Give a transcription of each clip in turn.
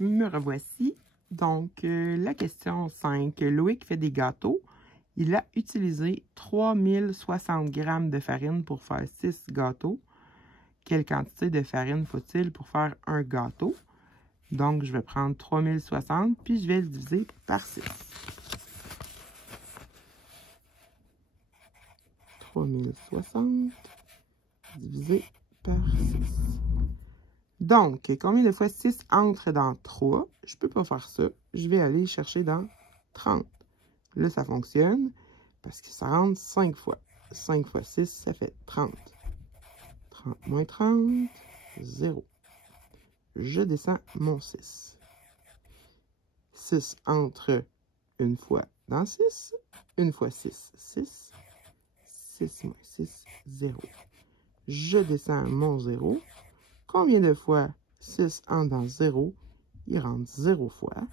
Me revoici. Donc, la question 5. Loïc fait des gâteaux. Il a utilisé 3060 g de farine pour faire 6 gâteaux. Quelle quantité de farine faut-il pour faire un gâteau? Donc, je vais prendre 3060, puis je vais le diviser par 6. 3060 divisé par 6. Donc, combien de fois 6 entre dans 3? Je ne peux pas faire ça. Je vais aller chercher dans 30. Là, ça fonctionne parce que ça rentre 5 fois. 5 fois 6, ça fait 30. 30 moins 30, 0. Je descends mon 6. 6 entre une fois dans 6. Une fois 6, 6. 6 moins 6, 0. Je descends mon 0. Combien de fois 6 entre dans 0? Il rentre 0 fois.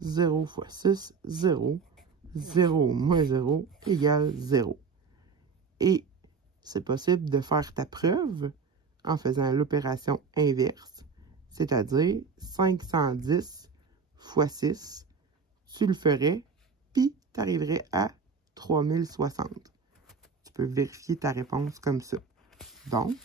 0 fois 6, 0. 0 moins 0 égale 0. Et c'est possible de faire ta preuve en faisant l'opération inverse, c'est-à-dire 510 fois 6. Tu le ferais, puis tu arriverais à 3060. Tu peux vérifier ta réponse comme ça. Donc,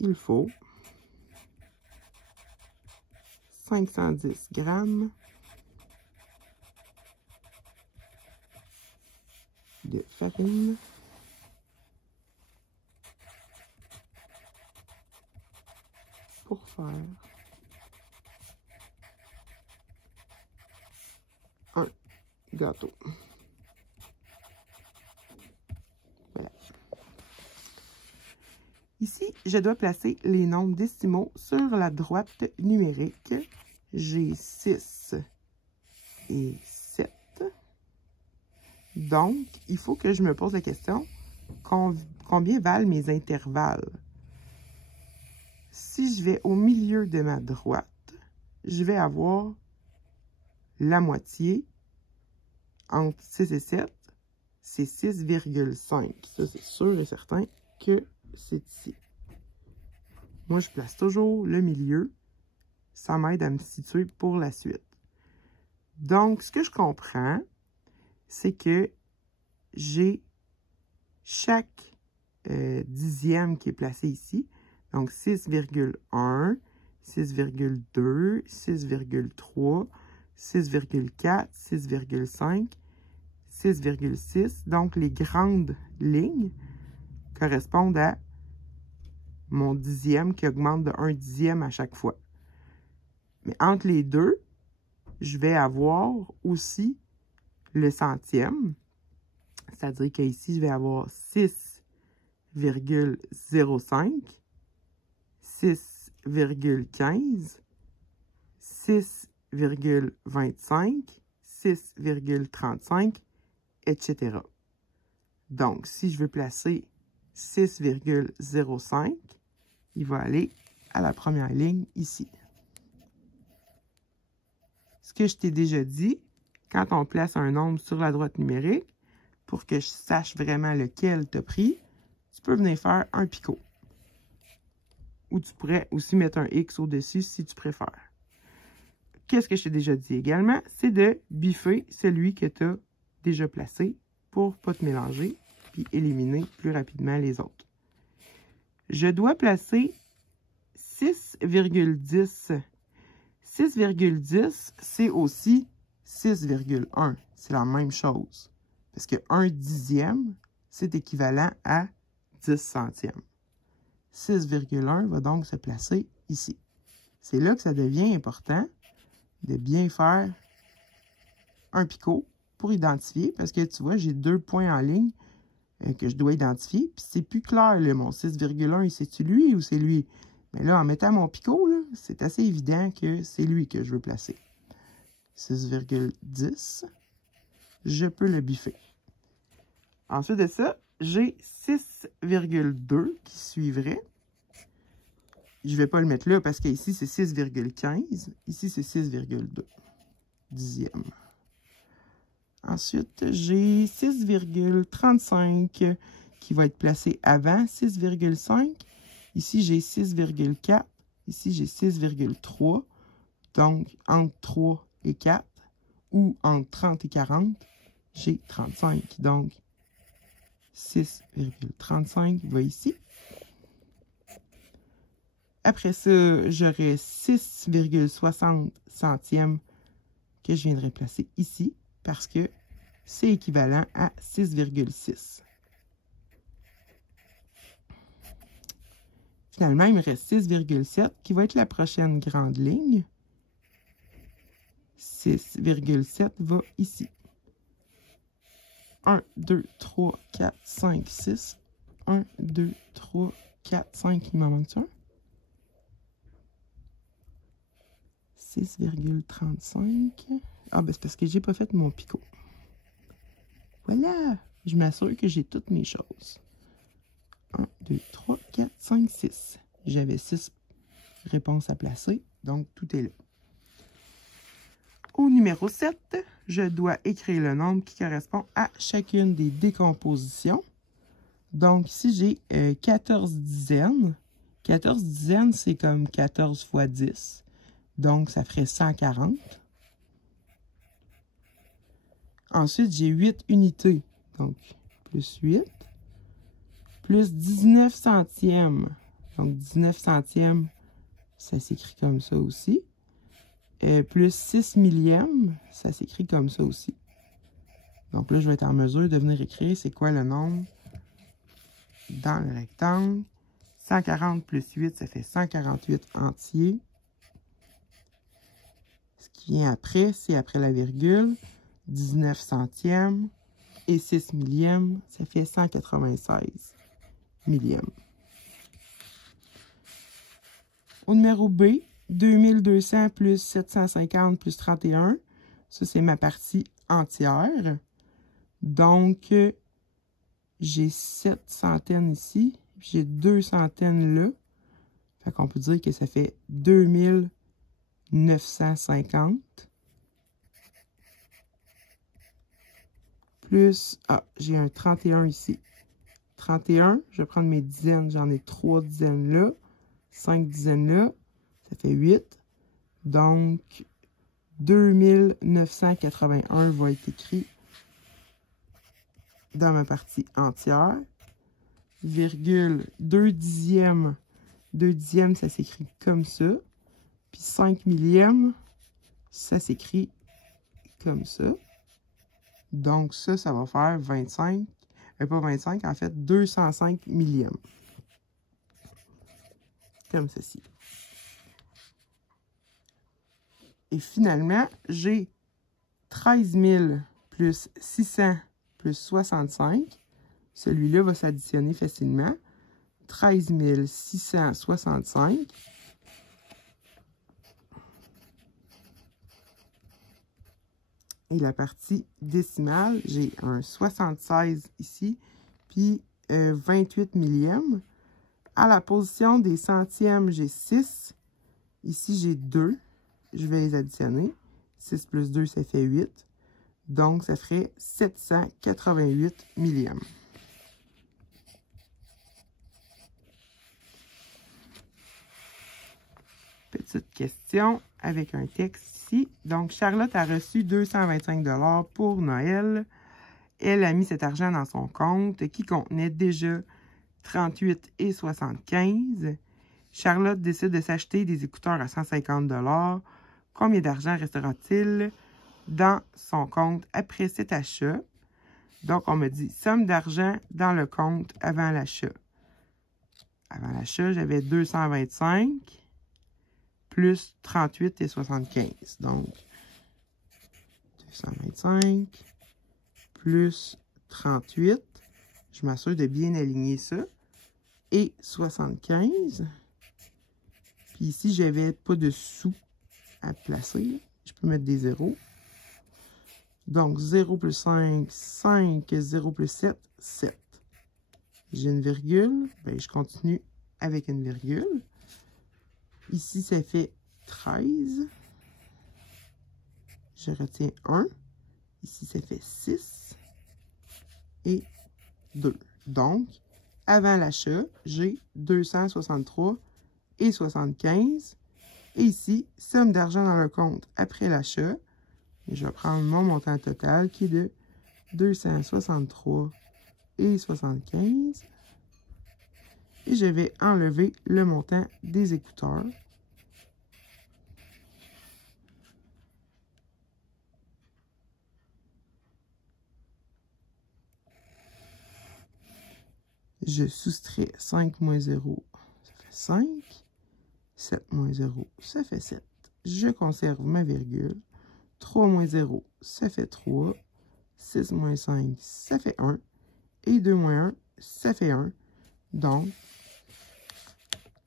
il faut 510 g de farine pour faire un gâteau. Voilà. Ici, je dois placer les nombres décimaux sur la droite numérique. J'ai 6 et 7. Donc, il faut que je me pose la question, combien valent mes intervalles? Si je vais au milieu de ma droite, je vais avoir la moitié entre 6 et 7, c'est 6,5. Ça, c'est sûr et certain que c'est ici. Moi, je place toujours le milieu. Ça m'aide à me situer pour la suite. Donc, ce que je comprends, c'est que j'ai chaque dixième qui est placé ici. Donc, 6,1, 6,2, 6,3, 6,4, 6,5, 6,6. Donc, les grandes lignes correspondent à mon dixième qui augmente de 1 dixième à chaque fois. Mais entre les deux, je vais avoir aussi le centième. C'est-à-dire qu'ici, je vais avoir 6,05, 6,15, 6,25, 6,35, etc. Donc, si je veux placer 6,05, il va aller à la première ligne ici. Ce que je t'ai déjà dit, quand on place un nombre sur la droite numérique, pour que je sache vraiment lequel tu as pris, tu peux venir faire un picot. Ou tu pourrais aussi mettre un X au-dessus si tu préfères. Qu'est-ce que je t'ai déjà dit également? C'est de biffer celui que tu as déjà placé pour ne pas te mélanger puis éliminer plus rapidement les autres. Je dois placer 6,10. 6,10, c'est aussi 6,1. C'est la même chose. Parce que 1 dixième, c'est équivalent à 10 centièmes. 6,1 va donc se placer ici. C'est là que ça devient important de bien faire un picot pour identifier. Parce que tu vois, j'ai 2 points en ligne que je dois identifier. Puis c'est plus clair, là, mon 6,1, c'est-tu lui ou c'est lui? Mais là, en mettant mon picot, c'est assez évident que c'est lui que je veux placer. 6,10, je peux le biffer. Ensuite de ça, j'ai 6,2 qui suivrait. Je ne vais pas le mettre là parce qu'ici, c'est 6,15. Ici, c'est 6,2 dixième. Ensuite, j'ai 6,35 qui va être placé avant 6,5 Ici, j'ai 6,4. Ici, j'ai 6,3. Donc, entre 3 et 4, ou entre 30 et 40, j'ai 35. Donc, 6,35 va ici. Après ça, j'aurai 6,60 centièmes que je viendrai placer ici parce que c'est équivalent à 6,6. Finalement, il me reste 6,7 qui va être la prochaine grande ligne. 6,7 va ici. 1, 2, 3, 4, 5, 6. 1, 2, 3, 4, 5. Il m'en manque un. 6,35. Ah, ben c'est parce que j'ai pas fait mon picot. Voilà! Je m'assure que j'ai toutes mes choses. 1, 2, 3, 4, 5, 6. J'avais 6 réponses à placer, donc tout est là. Au numéro 7, je dois écrire le nombre qui correspond à chacune des décompositions. Donc ici, j'ai 14 dizaines. 14 dizaines, c'est comme 14 fois 10. Donc, ça ferait 140. Ensuite, j'ai 8 unités. Donc, plus 8. Plus 19 centièmes. Donc, 19 centièmes, ça s'écrit comme ça aussi. Plus 6 millièmes, ça s'écrit comme ça aussi. Donc là, je vais être en mesure de venir écrire c'est quoi le nombre dans le rectangle. 140 plus 8, ça fait 148 entiers. Ce qui vient après, c'est après la virgule. 19 centièmes et 6 millièmes, ça fait 196 millièmes. Au numéro B, 2200 plus 750 plus 31. Ça, c'est ma partie entière. Donc, j'ai 7 centaines ici. J'ai 2 centaines là. Fait qu'on peut dire que ça fait 2950. Plus, j'ai un 31 ici. 31, je vais prendre mes dizaines. J'en ai 3 dizaines là. 5 dizaines là. Ça fait 8. Donc, 2981 va être écrit dans ma partie entière. Virgule 2 dixièmes. 2 dixièmes, ça s'écrit comme ça. Puis 5 millièmes, ça s'écrit comme ça. Donc, ça va faire 25. Pas 25, en fait, 205 millièmes. Comme ceci. Et finalement, j'ai 13 000 plus 600 plus 65. Celui-là va s'additionner facilement. 13 665. Et la partie décimale, j'ai un 76 ici, puis 28 millièmes. À la position des centièmes, j'ai 6. Ici, j'ai 2. Je vais les additionner. 6 plus 2, ça fait 8. Donc, ça ferait 788 millièmes. Petite question avec un texte ici. Donc, Charlotte a reçu 225 $ pour Noël. Elle a mis cet argent dans son compte qui contenait déjà 38 et 75. Charlotte décide de s'acheter des écouteurs à 150 $. Combien d'argent restera-t-il dans son compte après cet achat? Donc, on me dit somme d'argent dans le compte avant l'achat. Avant l'achat, j'avais 225 plus 38 et 75. Donc, 225 plus 38. Je m'assure de bien aligner ça. Et 75. Puis ici, j'avais pas de sous à placer. Je peux mettre des zéros. Donc, 0 plus 5, 5. 0 plus 7, 7. J'ai une virgule. Bien, je continue avec une virgule. Ici, ça fait 13. Je retiens 1. Ici, ça fait 6. Et 2. Donc, avant l'achat, j'ai 263,75. Et ici, somme d'argent dans le compte après l'achat. Et je vais prendre mon montant total qui est de 263,75. Et je vais enlever le montant des écouteurs. Je soustrais 5 moins 0, ça fait 5. 7 moins 0, ça fait 7. Je conserve ma virgule. 3 moins 0, ça fait 3. 6 moins 5, ça fait 1. Et 2 moins 1, ça fait 1. Donc,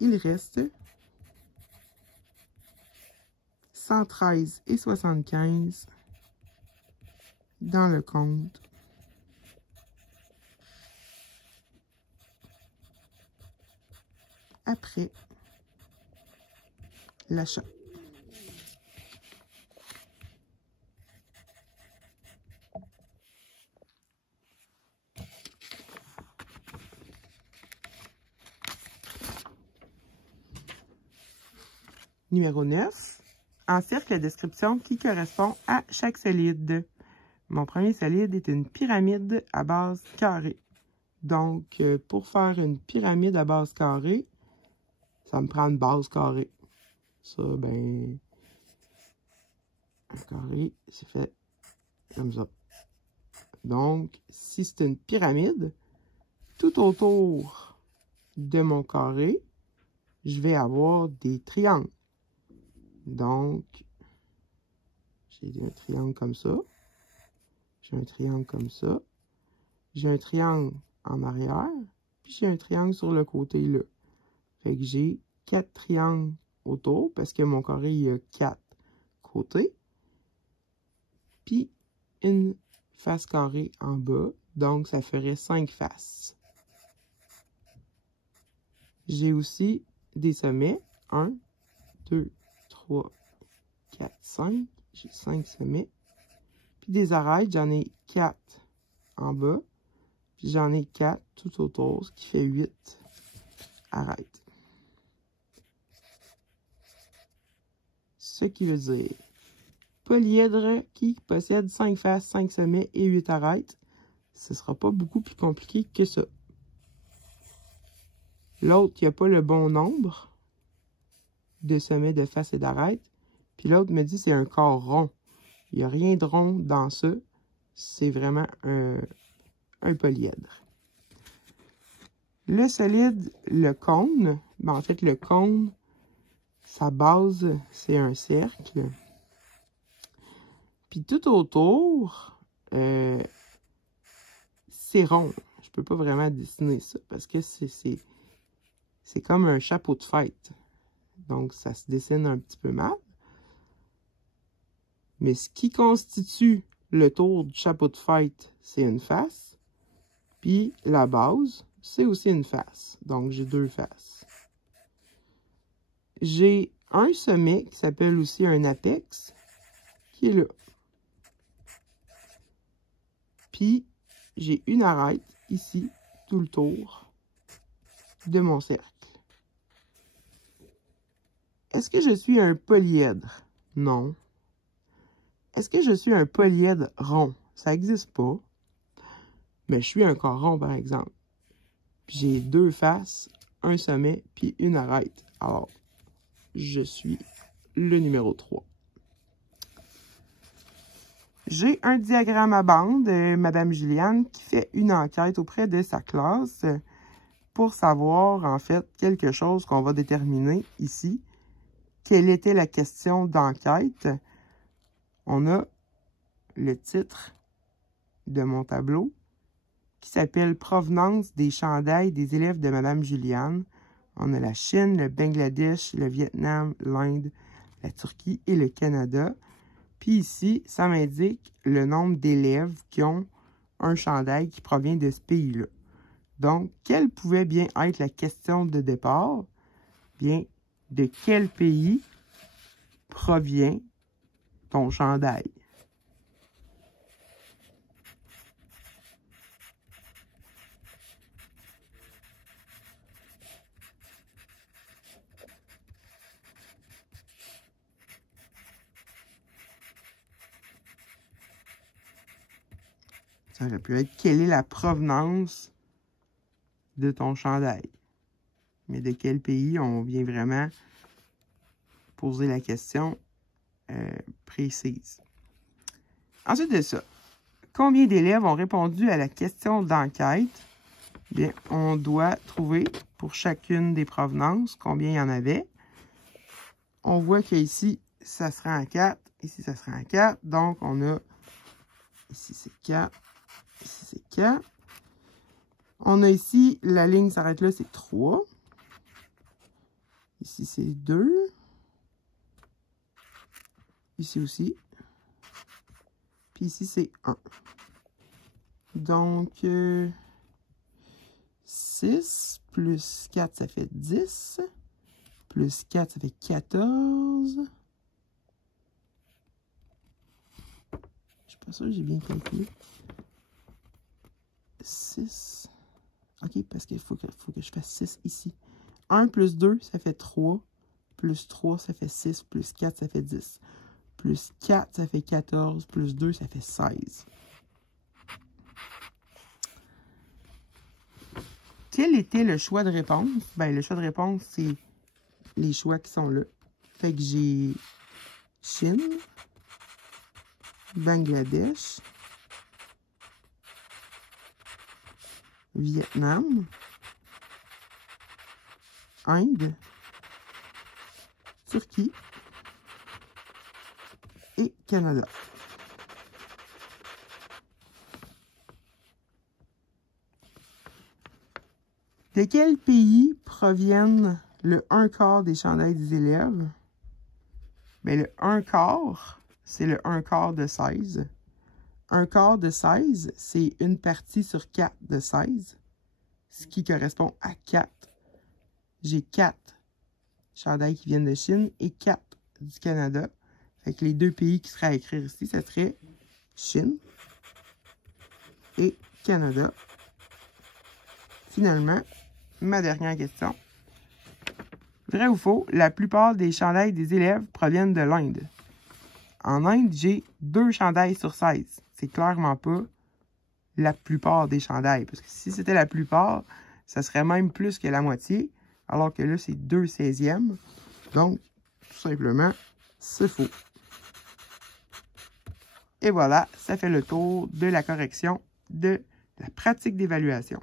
il reste 113,75 dans le compte après l'achat. Numéro 9. Encercle la description qui correspond à chaque solide. Mon premier solide est une pyramide à base carrée. Donc, pour faire une pyramide à base carrée, ça me prend une base carrée. Ça, ben, un carré, c'est fait comme ça. Donc, si c'est une pyramide, tout autour de mon carré, je vais avoir des triangles. Donc, j'ai un triangle comme ça. J'ai un triangle comme ça. J'ai un triangle en arrière. Puis j'ai un triangle sur le côté là. Fait que j'ai 4 triangles autour parce que mon carré, il y a 4 côtés. Puis une face carrée en bas. Donc, ça ferait 5 faces. J'ai aussi des sommets. 1, 2, 3, 4, 5. J'ai 5 sommets. Puis des arêtes, j'en ai 4 en bas. Puis j'en ai 4 tout autour, ce qui fait 8 arêtes. Ce qui veut dire polyèdre qui possède 5 faces, 5 sommets et 8 arêtes. Ce ne sera pas beaucoup plus compliqué que ça. L'autre, il n'y a pas le bon nombre de sommets, de faces et d'arêtes. Puis l'autre me dit c'est un corps rond. Il n'y a rien de rond dans ça. C'est vraiment un polyèdre. Le solide, le cône, ben en fait, le cône, sa base, c'est un cercle. Puis tout autour, c'est rond. Je peux pas vraiment dessiner ça parce que c'est comme un chapeau de fête. Donc, ça se dessine un petit peu mal. Mais ce qui constitue le tour du chapeau de fête, c'est une face. Puis la base, c'est aussi une face. Donc, j'ai 2 faces. J'ai un sommet qui s'appelle aussi un apex, qui est là. Puis, j'ai une arête ici, tout le tour de mon cercle. Est-ce que je suis un polyèdre? Non. Est-ce que je suis un polyèdre rond? Ça n'existe pas. Mais je suis un corps rond, par exemple. Puis j'ai 2 faces, un sommet, puis une arête. Alors, je suis le numéro 3. J'ai un diagramme à bande de Mme Juliane qui fait une enquête auprès de sa classe pour savoir, en fait, quelque chose qu'on va déterminer ici. Quelle était la question d'enquête? On a le titre de mon tableau qui s'appelle « Provenance des chandails des élèves de Mme Juliane ». On a la Chine, le Bangladesh, le Vietnam, l'Inde, la Turquie et le Canada. Puis ici, ça m'indique le nombre d'élèves qui ont un chandail qui provient de ce pays-là. Donc, quelle pouvait bien être la question de départ? Bien, de quel pays provient ton chandail? Ça aurait pu être quelle est la provenance de ton chandail. Mais de quel pays, on vient vraiment poser la question précise. Ensuite de ça, combien d'élèves ont répondu à la question d'enquête? Bien, on doit trouver pour chacune des provenances combien il y en avait. On voit qu'ici, ça sera en 4. Ici, ça sera en 4. Donc, on a... Ici, c'est 4. Ici, c'est 4. On a ici, la ligne s'arrête là, c'est 3. Ici, c'est 2. Ici aussi. Puis ici, c'est 1. Donc, 6 plus 4, ça fait 10. Plus 4, ça fait 14. Je suis pas sûr que j'ai bien calculé. 6. OK, parce qu'il faut que je fasse 6 ici. 1 plus 2, ça fait 3. Plus 3, ça fait 6. Plus 4, ça fait 10. Plus 4, ça fait 14. Plus 2, ça fait 16. Quel était le choix de réponse? Ben, le choix de réponse, c'est les choix qui sont là. Fait que j'ai Chine, Bangladesh, Vietnam, Inde, Turquie et Canada. De quel pays proviennent le 1/4 des chandails des élèves? Bien, le 1/4, c'est le 1/4 de 16. 1/4 de 16, c'est une partie sur 4 de 16, ce qui correspond à 4. J'ai 4 chandails qui viennent de Chine et 4 du Canada. Fait que les deux pays qui seraient à écrire ici, ce serait Chine et Canada. Finalement, ma dernière question. Vrai ou faux, la plupart des chandails des élèves proviennent de l'Inde. En Inde, j'ai 2 chandails sur 16. C'est clairement pas la plupart des chandails. Parce que si c'était la plupart, ça serait même plus que la moitié. Alors que là, c'est 2/16e. Donc, tout simplement, c'est faux. Et voilà, ça fait le tour de la correction de la pratique d'évaluation.